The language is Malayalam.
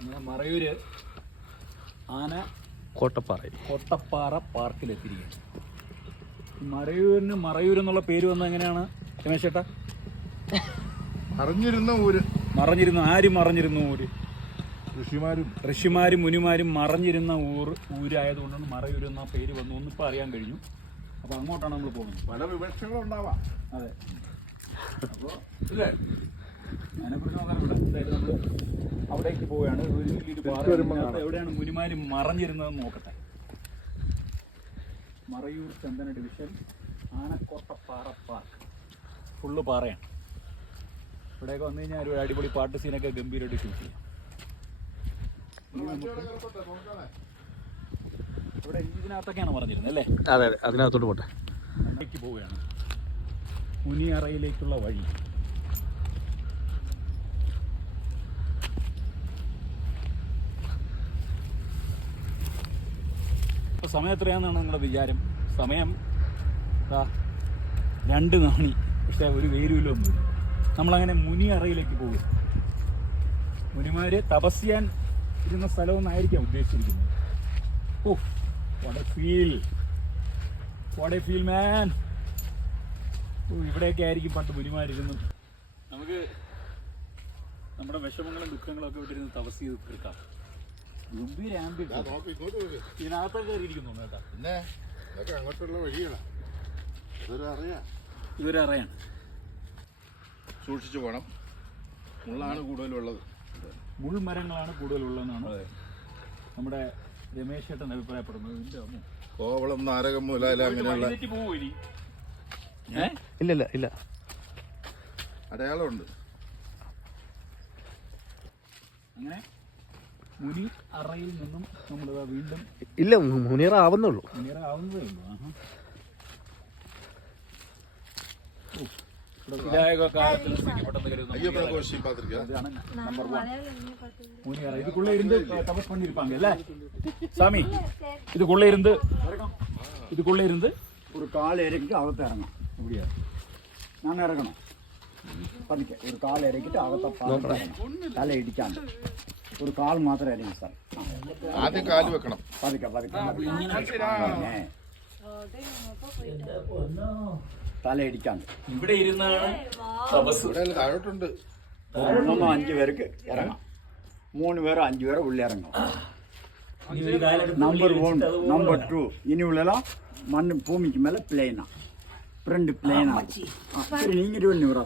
നമ്മുടെ മറയൂര് ആന കോട്ടപ്പാറ. കോട്ടപ്പാറ പാർക്കിലെത്തിയിരിക്കുകയാണ് മറയൂരിന് മറയൂർ എന്നുള്ള പേര് വന്നത് എങ്ങനെയാണ് രമേശ് ചേട്ടാ? അറിഞ്ഞിരുന്ന ഊര്. മറഞ്ഞിരുന്നു ആരും മറഞ്ഞിരുന്നു ഊര്? ഋഷിമാരും. ഋഷിമാരും മുനിമാരും മറഞ്ഞിരുന്ന ഊർ ഊരായതുകൊണ്ടാണ് മറയൂർ എന്ന പേര് വന്നു എന്നിപ്പോൾ അറിയാൻ കഴിഞ്ഞു. അപ്പോൾ അങ്ങോട്ടാണ് നമ്മൾ പോകുന്നത്. പല വിവക്ഷകളും ഉണ്ടാവാം. അതെ. അപ്പോൾ ഇല്ലേ? അതിനെക്കുറിച്ച് നോക്കാൻ ഇവിടെ എന്തായാലും നമ്മൾ അവിടേക്ക് പോവുകയാണ്. ഒരു എവിടെയാണ് മുനിമാര് മറഞ്ഞിരുന്നതെന്ന് നോക്കട്ടെ. മറയൂർ ചന്ദന ഡിവിഷൻ ആനക്കോട്ടപ്പാറ പാർക്ക്. ഫുള്ള് പാറയാണ്. ഇവിടെയൊക്കെ വന്നു കഴിഞ്ഞാൽ ഒരു അടിപൊളി പാട്ട് സീനൊക്കെ ഗംഭീരമായിട്ട് ഷൂട്ട് ചെയ്യാം. ഇവിടെ ഇതിനകത്തൊക്കെയാണ് പറഞ്ഞിരുന്നത് അല്ലേ? അതെ അതെ. അതിനകത്തോട്ട് പോട്ടെ. അവിടേക്ക് പോവുകയാണ്. മുനിയറയിലേക്കുള്ള വഴി. ഇപ്പൊ സമയം എത്രയാണെന്നാണ് നിങ്ങളുടെ വിചാരം? സമയം രണ്ട് നാണി. പക്ഷെ ഒരു വേരുവിലൊന്നുമില്ല നമ്മളങ്ങനെ മുനിയറയിലേക്ക് പോകും. മുനിമാർ തപസ് ചെയ്യാൻ ഇരുന്ന സ്ഥലമൊന്നായിരിക്കാം ഉദ്ദേശിച്ചിരിക്കുന്നത്. ഓ വട ഫീൽ വട ഫീൽ മാൻ ഓ, ഇവിടെയൊക്കെ ആയിരിക്കും പണ്ട് മുനിമാരിരുന്നു. നമുക്ക് നമ്മുടെ വിഷമങ്ങളും ദുഃഖങ്ങളും ഒക്കെ വിട്ടിരുന്ന് തപസ് ചെയ്ത് തീർക്കാം. ഗംഭീര ആംബിയൻസ് കയറിയിരിക്കുന്നു കേട്ടോ. പിന്നെ ഇതൊക്കെ അങ്ങോട്ടുള്ള വഴികളാ. ഇതൊരു അറിയാം. ഇതൊരു അറിയാണ് സൂക്ഷിച്ചു പോകണം മുള്ളാണ് കൂടുതലുള്ളത്. മുൾമരങ്ങളാണ് കൂടുതലുള്ളതെന്നാണ് നമ്മുടെ രമേശ് ചേട്ടൻ അഭിപ്രായപ്പെടുന്നത്. ഇതിന്റെ. കോവളം നാരകം മുതലായാലും അങ്ങനെയുള്ള വഴി തെറ്റി പോവോ ഇല്ല ഇല്ല ഇല്ല. അടയാളമുണ്ട്. അങ്ങനെ? മുനി അറയിൽ നിന്നും നമ്മൾ വീണ്ടും ഇല്ല മുനീറ ആവുന്നുള്ളൂ മുനിയറ ആവുന്നതേ ഉള്ളൂ ആഹാ ഓ, ഇവിടെ വിനായക കാലത്തിൽ സ്ഥിതിപ്പെട്ടെന്ന് കരുതുന്ന ஐயப்பன கோஷி பார்த்துருக்கியா ഇതാണ് നമ്പർ വൺ முனியறை இதுக்குள்ள இருந்து தபஸ் பண்ணிருப்பாங்க இல்ல சாமி இதுக்குள்ள இருந்து இதுக்குள்ள இருந்து ഒരു കാല് ഇറക്കിട്ട് അകത്ത് ഇറങ്ങാം இப்படியா ഞാൻ ഇറങ്ങണം പതുക്കെ ഒരു കാല് ഇറക്കിട്ട് അകത്തെ പാലത്ത് ഇറങ്ങണം തല ഇടിക്കാൻ ഒരു കാൽ മാത്രം ഇറങ്ങി സാർ. ആദ്യം കാൽ വെക്കണം. പതുക്കെ പതുക്കെ. തല ഇവിടെ ഇരുന്നാണ് തപസ്. ഇവിടെ താഴോട്ടുണ്ട്. മൂന്നോ അഞ്ച് പേർക്ക് ഇറങ്ങാം. മൂന്ന് പേരോ അഞ്ച് പേരോ ഉള്ളിൽ ഇറങ്ങാം. ഇനി നമ്പർ വൺ വെച്ചിട്ട് അതുപോലെ നമ്പർ ടു ഇനി ഉള്ളെല്ലാം മണ്ണ് ഭൂമിക്ക് മേലെ പ്ലെയിനാ ഫ്രണ്ട് പ്ലെയിനാ ആ ശരി ഇങ്ങനെ ഒരു നിവറാ